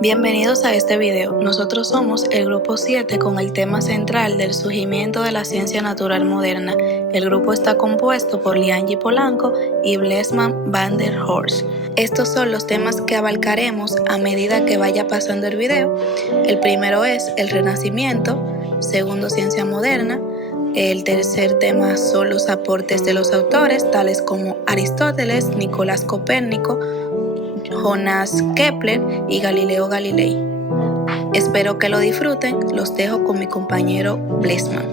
Bienvenidos a este video. Nosotros somos el grupo 7 con el tema central del surgimiento de la ciencia natural moderna. El grupo está compuesto por Lianji Polanco y Blessman van der Horst. Estos son los temas que abarcaremos a medida que vaya pasando el video. El primero es el Renacimiento, segundo ciencia moderna. El tercer tema son los aportes de los autores tales como Aristóteles, Nicolás Copérnico, Johannes Kepler y Galileo Galilei. Espero que lo disfruten. Los dejo con mi compañero Blessman.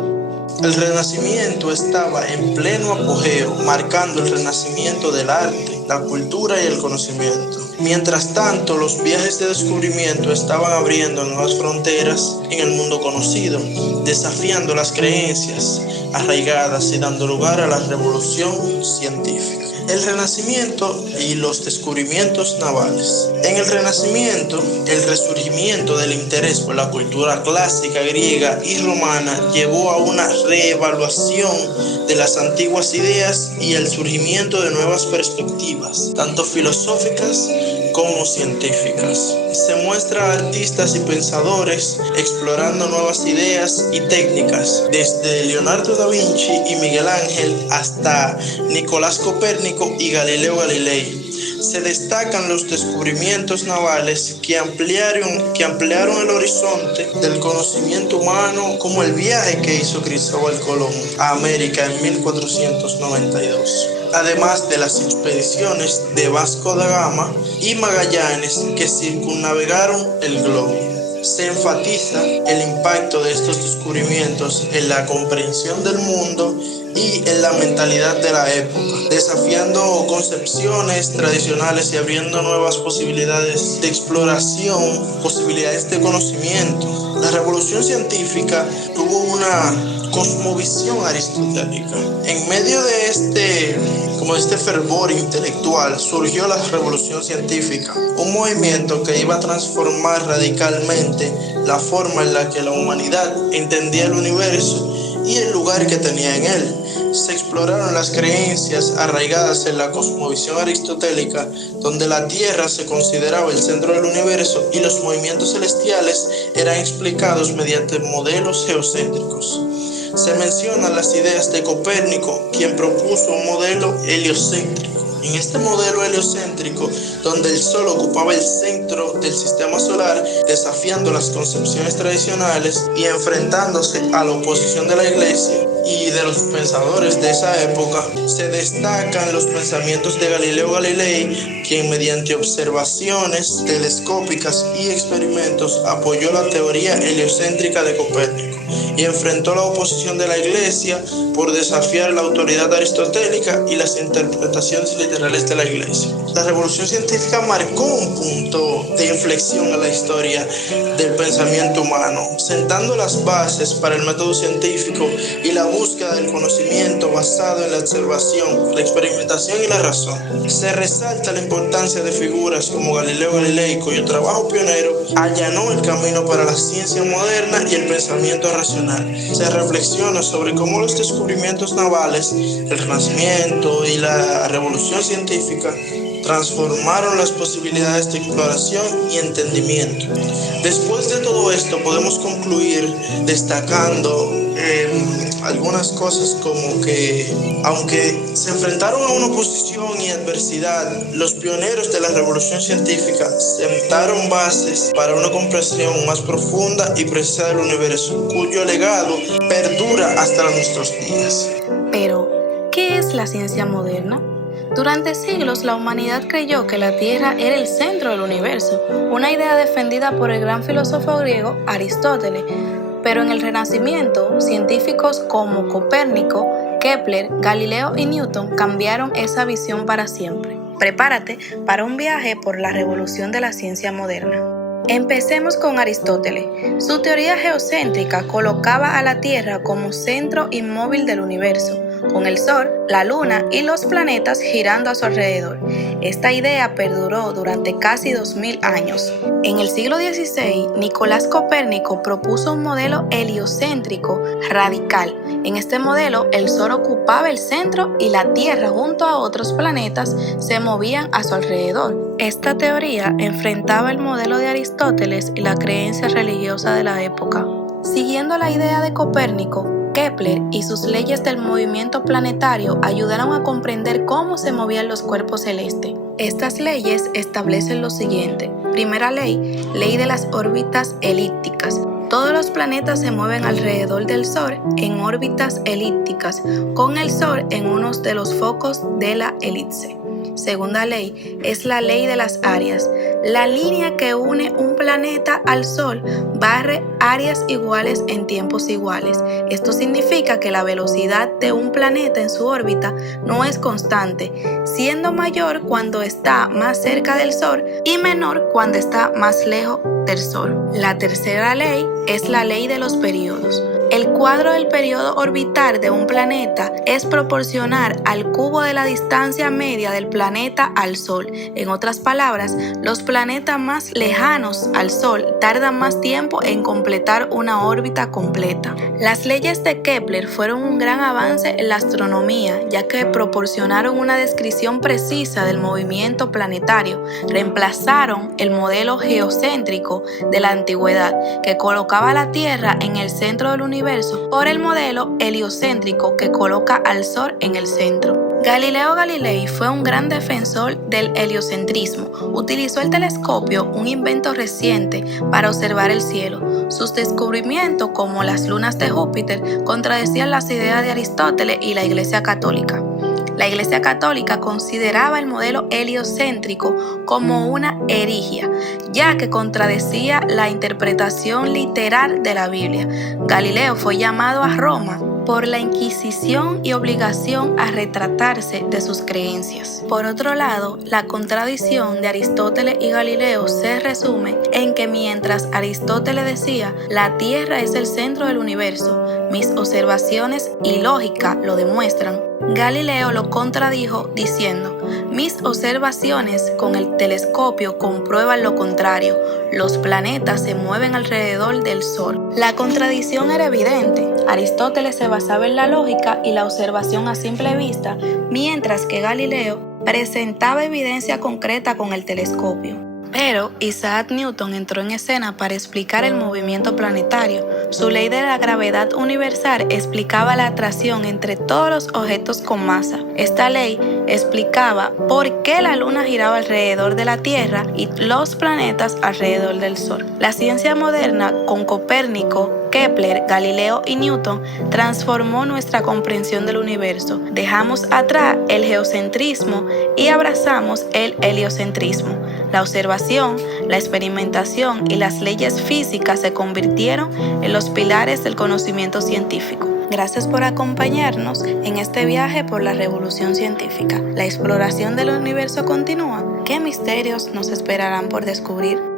El Renacimiento estaba en pleno apogeo, marcando el renacimiento del arte, la cultura y el conocimiento. Mientras tanto, los viajes de descubrimiento estaban abriendo nuevas fronteras en el mundo conocido, desafiando las creencias arraigadas y dando lugar a la revolución científica. El Renacimiento y los descubrimientos navales. En el Renacimiento, el resurgimiento del interés por la cultura clásica griega y romana llevó a una reevaluación de las antiguas ideas y el surgimiento de nuevas perspectivas, tanto filosóficas como científicas. Se muestra a artistas y pensadores explorando nuevas ideas y técnicas, desde Leonardo da Vinci y Miguel Ángel hasta Nicolás Copérnico y Galileo Galilei. Se destacan los descubrimientos navales que ampliaron el horizonte del conocimiento humano, como el viaje que hizo Cristóbal Colón a América en 1492. Además de las expediciones de Vasco da Gama y Magallanes que circunnavegaron el globo. Se enfatiza el impacto de estos descubrimientos en la comprensión del mundo y en la mentalidad de la época, desafiando concepciones tradicionales y abriendo nuevas posibilidades de exploración, posibilidades de conocimiento. La revolución científica tuvo una cosmovisión aristotélica. En medio de este fervor intelectual surgió la revolución científica, un movimiento que iba a transformar radicalmente la forma en la que la humanidad entendía el universo y el lugar que tenía en él. Se exploraron las creencias arraigadas en la cosmovisión aristotélica, donde la Tierra se consideraba el centro del universo y los movimientos celestiales eran explicados mediante modelos geocéntricos. Se mencionan las ideas de Copérnico, quien propuso un modelo heliocéntrico. En este modelo heliocéntrico, donde el Sol ocupaba el centro del sistema solar, desafiando las concepciones tradicionales y enfrentándose a la oposición de la Iglesia y de los pensadores de esa época, se destacan los pensamientos de Galileo Galilei, quien mediante observaciones telescópicas y experimentos apoyó la teoría heliocéntrica de Copérnico y enfrentó la oposición de la Iglesia por desafiar la autoridad aristotélica y las interpretaciones literales de la Iglesia. La revolución científica marcó un punto de inflexión en la historia del pensamiento humano, sentando las bases para el método científico y la búsqueda del conocimiento basado en la observación, la experimentación y la razón. Se resalta la importancia de figuras como Galileo Galilei, cuyo trabajo pionero allanó el camino para la ciencia moderna y el pensamiento racional. Se reflexiona sobre cómo los descubrimientos navales, el Renacimiento y la revolución científica transformaron las posibilidades de exploración y entendimiento. Después de todo esto podemos concluir destacando algunas cosas como que, aunque se enfrentaron a una oposición y adversidad, los pioneros de la revolución científica sentaron bases para una comprensión más profunda y precisa del universo, cuyo legado perdura hasta nuestros días. Pero, ¿qué es la ciencia moderna? Durante siglos la humanidad creyó que la Tierra era el centro del universo, una idea defendida por el gran filósofo griego Aristóteles. Pero en el Renacimiento, científicos como Copérnico, Kepler, Galileo y Newton cambiaron esa visión para siempre. Prepárate para un viaje por la revolución de la ciencia moderna. Empecemos con Aristóteles. Su teoría geocéntrica colocaba a la Tierra como centro inmóvil del universo, con el Sol, la Luna y los planetas girando a su alrededor. Esta idea perduró durante casi 2000 años. En el siglo XVI, Nicolás Copérnico propuso un modelo heliocéntrico radical. En este modelo, el Sol ocupaba el centro y la Tierra junto a otros planetas se movían a su alrededor. Esta teoría enfrentaba el modelo de Aristóteles y la creencia religiosa de la época. Siguiendo la idea de Copérnico, Kepler y sus leyes del movimiento planetario ayudaron a comprender cómo se movían los cuerpos celestes. Estas leyes establecen lo siguiente. Primera ley, ley de las órbitas elípticas. Todos los planetas se mueven alrededor del Sol en órbitas elípticas, con el Sol en uno de los focos de la elipse. Segunda ley es la ley de las áreas. La línea que une un planeta al Sol barre áreas iguales en tiempos iguales. Esto significa que la velocidad de un planeta en su órbita no es constante, siendo mayor cuando está más cerca del Sol y menor cuando está más lejos del Sol. La tercera ley es la ley de los periodos. El cuadro del periodo orbital de un planeta es proporcional al cubo de la distancia media del planeta al Sol. En otras palabras, los planetas más lejanos al Sol tardan más tiempo en completar una órbita completa. Las leyes de Kepler fueron un gran avance en la astronomía, ya que proporcionaron una descripción precisa del movimiento planetario. Reemplazaron el modelo geocéntrico de la antigüedad, que colocaba la Tierra en el centro del universo, por el modelo heliocéntrico que coloca al Sol en el centro. Galileo Galilei fue un gran defensor del heliocentrismo. Utilizó el telescopio, un invento reciente, para observar el cielo. Sus descubrimientos, como las lunas de Júpiter, contradecían las ideas de Aristóteles y la Iglesia Católica. La Iglesia Católica consideraba el modelo heliocéntrico como una herejía, ya que contradecía la interpretación literal de la Biblia. Galileo fue llamado a Roma por la Inquisición y obligación a retratarse de sus creencias. Por otro lado, la contradicción de Aristóteles y Galileo se resume en que mientras Aristóteles decía la Tierra es el centro del universo, mis observaciones y lógica lo demuestran, Galileo lo contradijo diciendo, mis observaciones con el telescopio comprueban lo contrario, los planetas se mueven alrededor del Sol. La contradicción era evidente. Aristóteles se basaba en la lógica y la observación a simple vista, mientras que Galileo presentaba evidencia concreta con el telescopio. Pero Isaac Newton entró en escena para explicar el movimiento planetario. Su ley de la gravedad universal explicaba la atracción entre todos los objetos con masa. Esta ley explicaba por qué la Luna giraba alrededor de la Tierra y los planetas alrededor del Sol. La ciencia moderna, con Copérnico, Kepler, Galileo y Newton, transformó nuestra comprensión del universo. Dejamos atrás el geocentrismo y abrazamos el heliocentrismo. La observación, la experimentación y las leyes físicas se convirtieron en los pilares del conocimiento científico. Gracias por acompañarnos en este viaje por la revolución científica. La exploración del universo continúa. ¿Qué misterios nos esperarán por descubrir?